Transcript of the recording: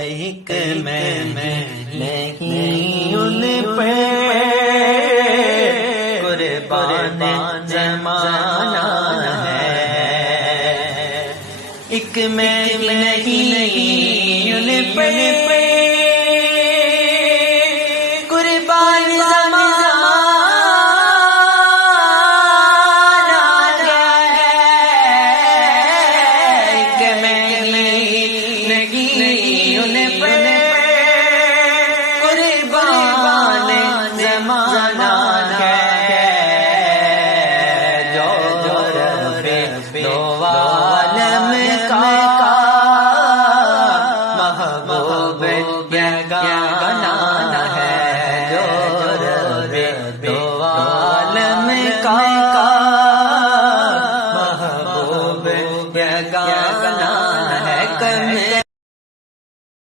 ایک میں نہیں ان پہ قربان زمانہ ہے، ایک میں نہیں ان پہ قربان زمانہ ہے، ایک میں نہیں ان پہ قربان زمانہ ہے، جو رب دو عالم کا محبوب یگانہ